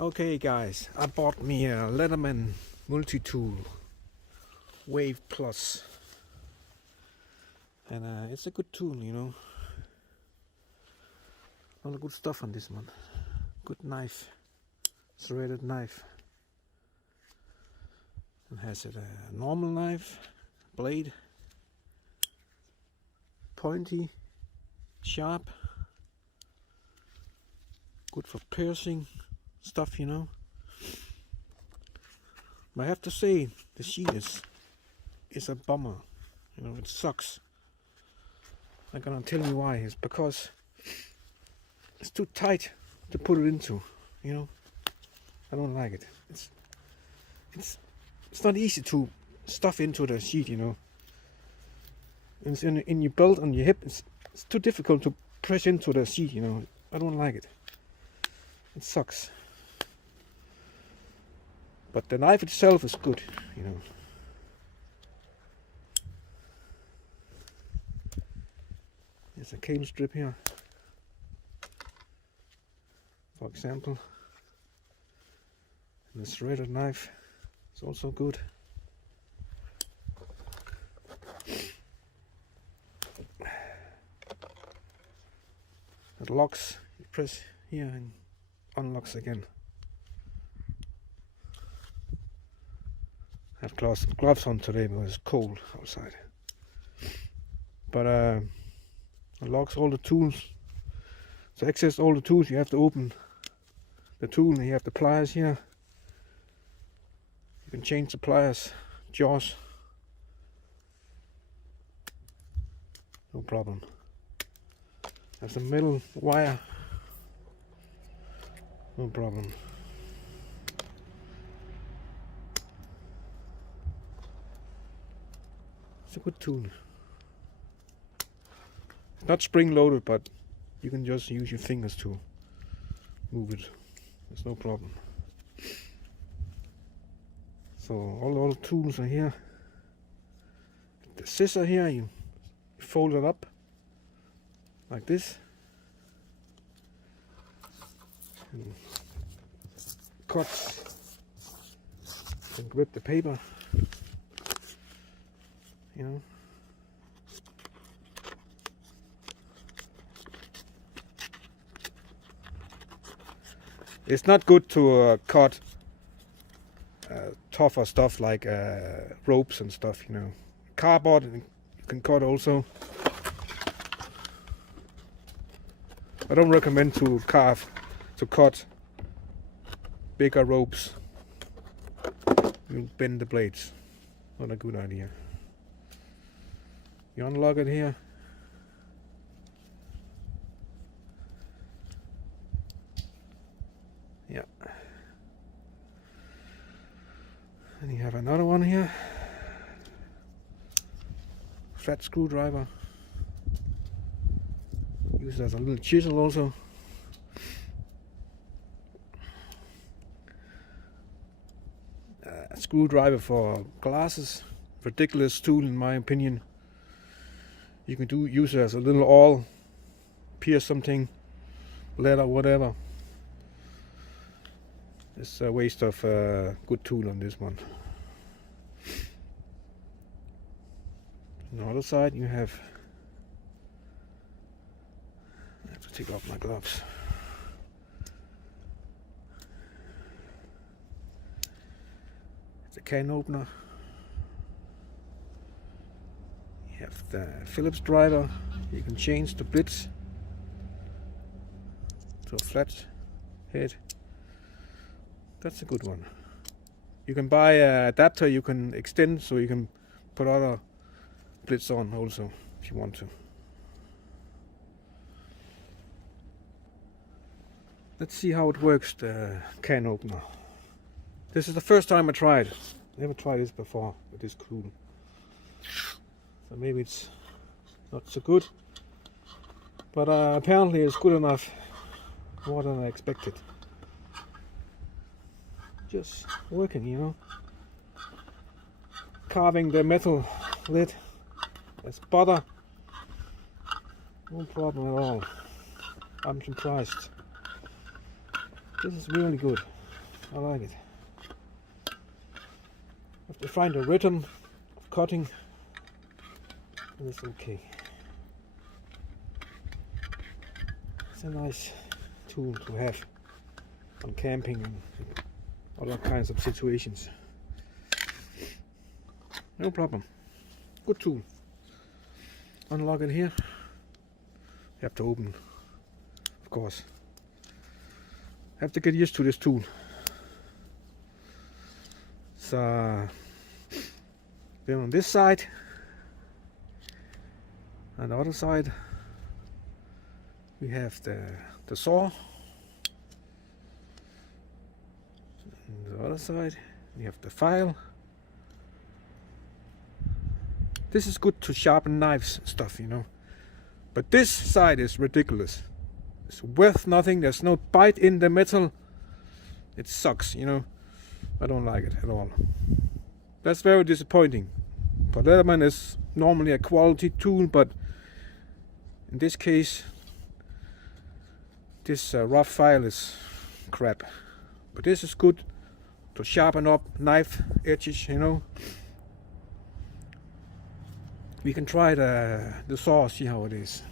Okay guys, I bought me a Leatherman Multitool Wave Plus, and it's a good tool, you know. A lot of good stuff on this one. Good knife, serrated knife. It has a normal knife, blade, pointy, sharp, good for piercing stuff, you know. But I have to say, the sheet is a bummer. You know, it sucks. I'm gonna tell you why. It's because it's too tight to put it into. You know, I don't like it. It's not easy to stuff into the sheet. You know, it's in your belt on your hip. It's too difficult to press into the sheet. You know, I don't like it. It sucks. But the knife itself is good, you know. There's a cane strip here, for example. And the serrated knife is also good. It locks, you press here and unlocks again. I have gloves on today because it's cold outside. But it locks all the tools. To access all the tools, you have to open the tool, and you have the pliers here. You can change the pliers, jaws. No problem. There's a metal wire. No problem. It's a good tool. It's not spring loaded, but you can just use your fingers to move it. There's no problem. So all the tools are here. The scissor here, you fold it up like this. And cut and grip the paper. You know, it's not good to cut tougher stuff like ropes and stuff, you know. Cardboard you can cut also. I don't recommend to cut bigger ropes. You bend the blades. Not a good idea. You unlock it here. Yeah. And you have another one here. Flat screwdriver. Used as a little chisel also. A screwdriver for glasses. Ridiculous tool in my opinion. You can use it as a little awl, pierce something, leather, whatever. It's a waste of a good tool on this one. On the other side you have, I have to take off my gloves. It's a can opener. You have the Phillips driver. You can change the blitz to a flat head. That's a good one. You can buy an adapter you can extend so you can put other blitz on also if you want to. Let's see how it works, the can opener. This is the first time I tried. Never tried this before with this tool. So maybe it's not so good, but apparently it's good enough, more than I expected. Just working, you know. Carving the metal lid, that's butter, no problem at all. I'm surprised. This is really good. I like it. Have to find a rhythm of cutting, and it's okay. It's a nice tool to have on camping and other kinds of situations. No problem. Good tool. Unlock it here. You have to open, of course. Have to get used to this tool. So then on this side and the other side we have the saw. And the other side we have the file. This is good to sharpen knives and stuff, you know. But this side is ridiculous. It's worth nothing. There's no bite in the metal. It sucks, you know. I don't like it at all. That's very disappointing. But Leatherman is normally a quality tool, but in this case, this rough file is crap. But this is good to sharpen up knife edges, you know. We can try the saw, see how it is.